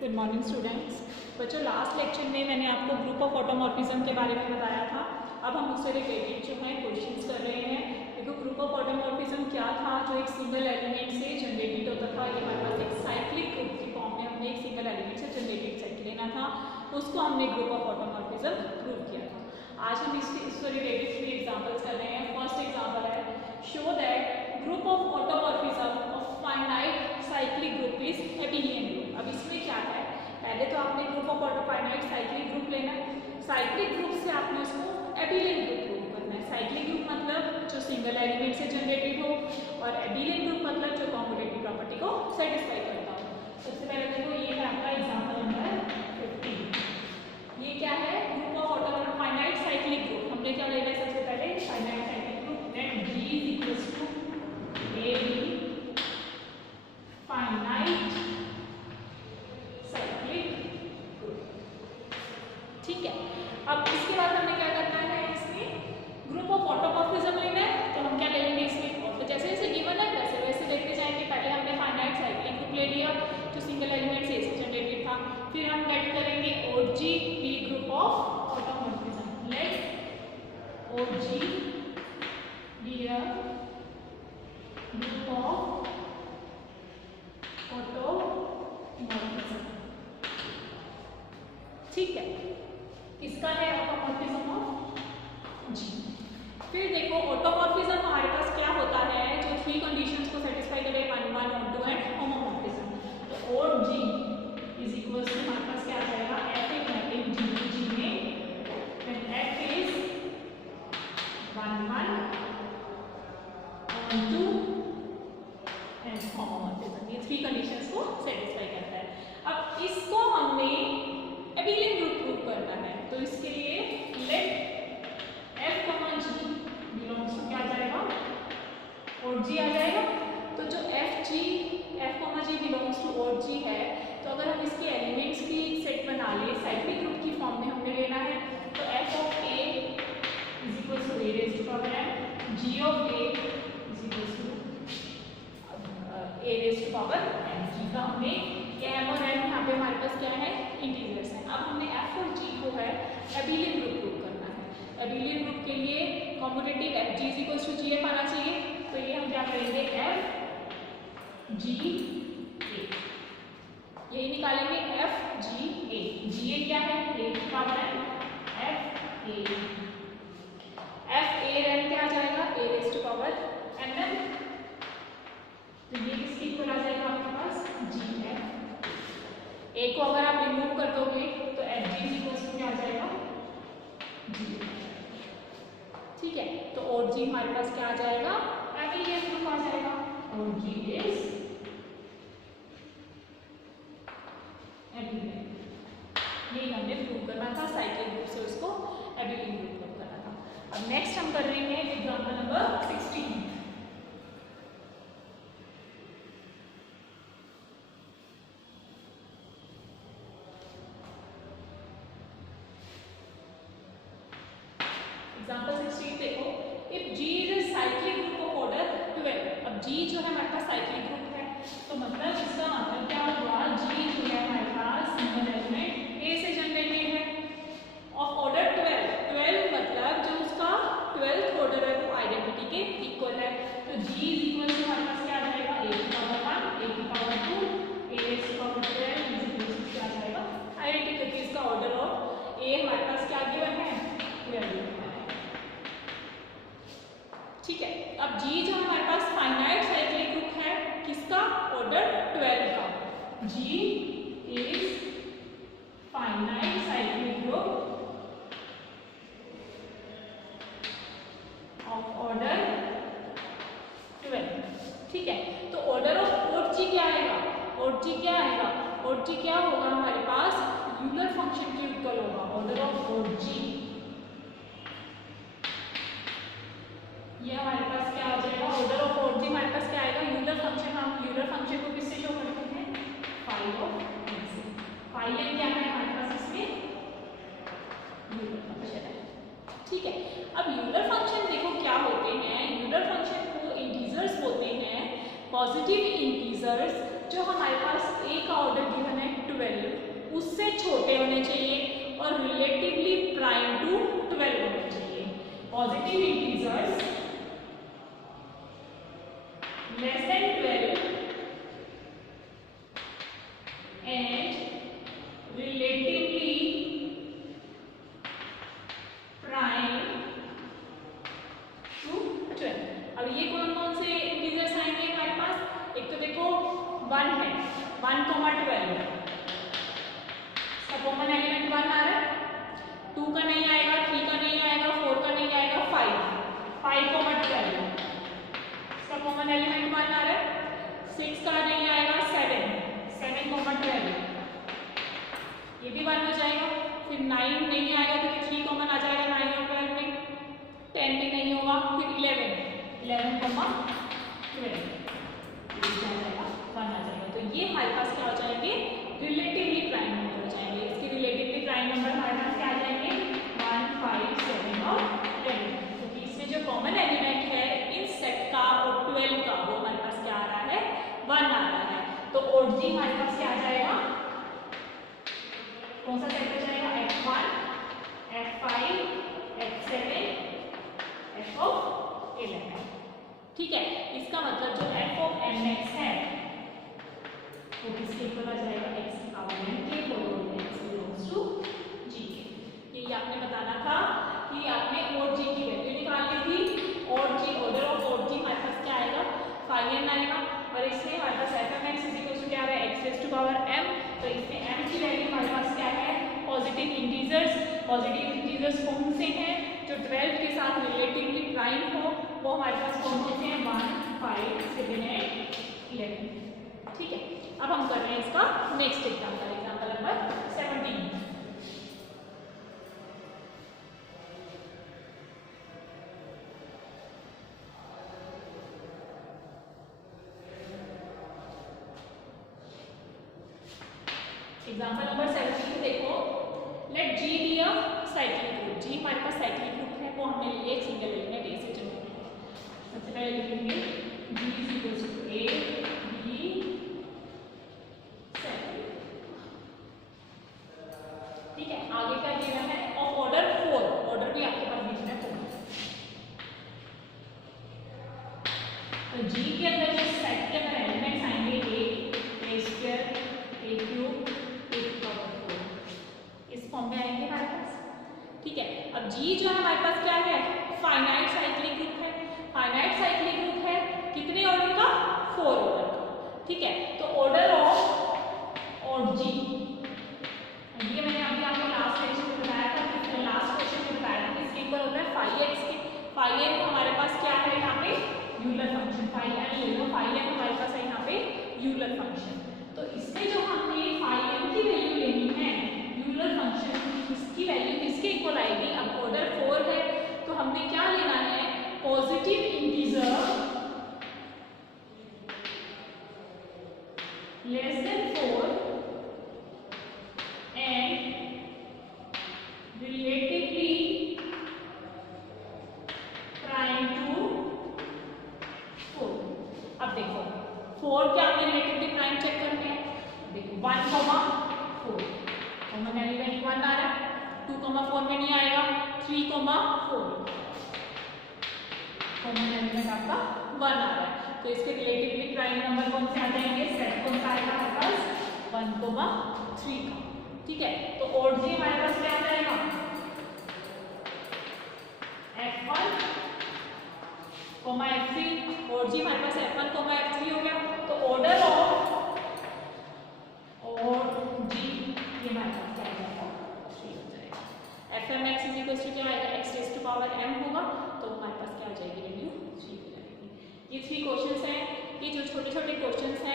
Good morning students. बच्चों, last lecture में मैंने आपको ग्रुप ऑफ ऑटोमॉर्फिज्म के बारे में बताया था। अब हम उससे रिलेटेड जो है क्वेश्चंस कर रहे हैं। देखो, ग्रुप ऑफ ऑटोमॉर्फिज्म क्या था? जो एक सिंगल एलिमेंट से जनरेटेड होता था। ये हमारे पास एक साइक्लिक ग्रुप की फॉर्म में हमने एक सिंगल एलिमेंट से जनरेटेड सेट लेना था, उसको हमने ग्रुप ऑफ ऑटोमॉर्फिज्म प्रूव किया था। आज हम इससे रिलेटेड 3 एग्जाम्पल्स कर रहे हैं। फर्स्ट एग्जाम्पल है, show that group of automorphism of finite cyclic group is abelian group. अब इसमें क्या है, पहले तो आपने group of finite cyclic group लेना है। साइक्लिक ग्रुप से आपने उसको एबिलियन ग्रुप प्रूव करना है। साइक्लिक ग्रुप मतलब जो सिंगल एलिमेंट से जनरेटेड हो, और एबिलियन ग्रुप मतलब जो कॉम्यूटेटिव प्रॉपर्टी को सेटिस्फाई करता हो। सबसे पहले देखो, ये है आपका एग्जाम्पल नंबर 15। ये क्या है? Group of automorphism finite cyclic group. हमने क्या लेना है? सबसे पहले finite cyclic group let G equals to AB finite cyclic group. ठीक है, अब इसके बाद हमने क्या करना है? इसमें ग्रुप ऑफ ऑटोमॉर्फिज्म लेना है। तो हम क्या ले लेंगे इसमें? तो जैसे जैसे गिवन है वैसे वैसे देखते जाएंगे। पहले हमने फाइनाइट साइक्लिक ग्रुप ले लिया जो सिंगल एलिमेंट से जनरेटेड था। फिर हम लेट करेंगे OG be group of automorphism. Let OG be a group of automorphism. ठीक है, किसका है? Automorphism of G। फिर देखो, ऑटोमॉर्फिज्म हमारे पास क्या होता है? जो 3 कंडीशंस को सेटिस्फाई करे, 1, 1, 2 एंड होमोमॉर्फिज्म। तो और G इज इक्वल टू हमारे पास क्या आ जाएगा? F is mapping G to G में, then F is 1, 1 और 2 एंड होमोमॉर्फिज्म। ये 3 कंडीशंस को सेटिस्फाई करता है। अब इसको हमने एबिलियन ग्रुप प्रूव करना है। तो इसके लिए let F, G belongs to क्या आ जाएगा? और G आ जाएगा। तो जो F, G बिलोंग्स टू और G है, तो अगर हम इसके एलिमेंट्स की सेट बना ले, साइक्लिक ग्रुप की फॉर्म में हमने लेना है। तो F of A is equal to A raise to power m, G of A is equal to A raise to power m। G का हमने m और n यहाँ पे हमारे पास क्या है? इंटीजर्स हैं। अब हमने F और G को है एबिलियन ग्रुप प्रूव करना है। एबिलियन ग्रुप के लिए commutative F G is equal to GF आना चाहिए। तो ये हम क्या करेंगे? F G A, यही निकालेंगे। F G A, G A क्या है? A की पावर है F A। F A n क्या आ जाएगा? A raise to power n। तो ये किसके इक्वल आ जाएगा आपके पास? G F। A को अगर आप रिमूव कर दोगे तो F G is equal to क्या आ जाएगा? G। ठीक है, तो और G हमारे पास क्या आ जाएगा? एबिलियन ग्रुप आ जाएगा। और G इज एबिलियन। यही हमने प्रूव करना था, साइक्लिक ग्रुप से उसको एबिलियन ग्रुप प्रूव करना था। अब नेक्स्ट हम कर रहे हैं एग्जांपल नंबर 16। एग्जांपल 16 देखो, if G is a cyclic group of order 12। अब G जो है हमारे पास साइक्लिक ग्रुप है, तो मतलब इसका मतलब क्या हुआ? G जो है हमारे पास सिंगल एलिमेंट A से जनरेटेड है ऑफ ऑर्डर 12। 12 मतलब जो उसका 12th ऑर्डर है वो आइडेंटिटी के इक्वल है। तो G इज इक्वल टू हमारे पास क्या आ जाएगा? A की पावर 1, A की power 2, A raise to power 12 is equal to क्या आ जाएगा? आइडेंटिटी, क्योंकि इसका ऑर्डर ऑफ A हमारे पास क्या गिवन है? 12। ठीक है, अब G जो हमारे पास फाइनाइट साइक्लिक ग्रुप है, किसका? ऑर्डर 12 का। G is finite cyclic group of order 12। ठीक है, तो ऑर्डर ऑफ और G क्या आएगा? और G क्या आएगा? और G क्या होगा? हमारे पास यूलर फंक्शन के इक्वल होगा। ऑर्डर ऑफ और G ये हमारे पास क्या आ जाएगा? ऑर्डर ऑफ और G हमारे पास क्या आएगा? Euler function. हम यूलर फंक्शन को किससे शो करते हैं? फाई ऑफ n से। फाई n क्या है हमारे पास? इसमें यूलर फंक्शन है। ठीक है, अब यूलर फंक्शन देखो क्या होते हैं? यूलर फंक्शन को इंटीजर्स बोलते हैं, पॉजिटिव इंटीजर्स जो हमारे पास A का ऑर्डर गिवन है 12 रिलेटिवली प्राइम टू 12। अब ये कौन कौन से इंटीजर्स आएंगे हमारे पास? एक तो देखो 1 है, 1,12 इसका कॉमन एलिमेंट 1 आ रहा है, 2 का नहीं आएगा, 3 का नहीं आएगा, 4 का नहीं आएगा, 5,12 इसका कॉमन एलिमेंट 1 आ रहा है, 6 का नहीं आएगा, 7,12 ये भी 1 हो जाएगा। फिर 9 नहीं आएगा क्योंकि 3 कॉमन आ जाएगा 9 और 12 में, 10 भी नहीं होगा, फिर 11,12 क्या आ जाएगा? 1 आ जाएगा। तो ये हमारे पास क्या हो जाएंगे? रिलेटिवली प्राइम नंबर हो जाएंगे। इसके रिलेटिवली प्राइम नंबर हमारे पास क्या आ जाएंगे? 1, 5, 7 और 11। क्योंकि इसमें जो कॉमन एलिमेंट है इन सेट का और 12 का वो हमारे पास क्या आ रहा है? 1 आ रहा है। तो OG हमारे पास क्या आ जाएगा? कौन सा सेट हो जाएगा? F1, F5, F7, F11। ठीक है, इसका मतलब जो F(mx) है वो किसके इक्वल आ जाएगा? x की पावर n के followed x belongs to g के। ये आपने बताना था कि आपने और g की वैल्यू निकालनी थी। और g ऑर्डर ऑफ और g हमारे पास क्या आएगा? n आएगा। और इसमें हमारे पास Fmx क्या आ रहा है? x⁻m। तो इसमें m की वैल्यू हमारे पास क्या है? Positive integers. पॉजिटिव इंटीजर्स कौन से हैं? जो 12 के साथ रिलेटिवली प्राइम हो वो हमारे पास कौन कौन से हैं? 1, 5, 7, 8, 11। ठीक है, अब हम कर रहे हैं इसका next example, example number 17। Example number 17 देखो, let G be a cyclic group. G हमारे पास साइक्लिक ग्रुप है, वो हमने लिए सिंगल एलिमेंट A से चुने हैं। सबसे पहले लिखेंगे G is equals to A, B, ठीक है। आगे क्या देना है? ऑफ ऑर्डर 4, ऑर्डर भी आपके पास लिखना है 4। तो G के अंदर जो सेट के अंदर एलिमेंट्स आएंगे A square, A cube, A power 4 इस फॉर्म में आएंगे हमारे पास। ठीक है, अब G जो है हमारे पास क्या है? फाइनाइट साइक्लिक ग्रुप है। फाइनाइट साइक्लिक ग्रुप है कितने ऑर्डर का? 4 ऑर्डर का। ठीक है, तो ऑर्डर ऑफ और G ये मैंने अभी आपको लास्ट लेक्चर में बताया था, कि लास्ट क्वेश्चन में बताया था कि इसके इक्वल होता है phi(x) के। phi(n) हमारे पास क्या है यहाँ पे? Euler function. phi(n) ले लो, phi(n) हमारे पास है यहाँ पे यूलर फंक्शन। तो इसमें जो हमने phi(n) की वैल्यू लेनी है यूलर फंक्शन, इसकी वैल्यू किसके इक्वल आएगी? अब ऑर्डर 4 है तो हमने क्या लेना है? Positive integer less than 4 relatively prime to 4। अब देखो 4 क्या हमने रिलेटिवली प्राइम चेक करते हैं। देखो 1, 4 कॉमन एलिमेंट 1 आ रहा है, 2, 4 में नहीं आएगा, 3, 4 कॉमन एलिमेंट आपका 1 आ रहा है। तो इसके रिलेटिवली प्राइम नंबर कौन से आ जाएंगे? सेट कौन सा आएगा हमारे पास? 1, 3 का। ठीक है, तो और जी हमारे पास क्या आ जाएगा? F1, F3। और जी हमारे पास F1, F3 हो गया। तो ऑर्डर ऑफ और जी ये हमारे पास क्या आ जाएगा? 3 हो जाएगा। Fmx क्या आएगा? x⁻m होगा, तो हमारे पास क्या हो जाएगी? वैल्यू 3 हो जाएगी। ये 3 क्वेश्चंस हैं। ये जो छोटे छोटे क्वेश्चंस हैं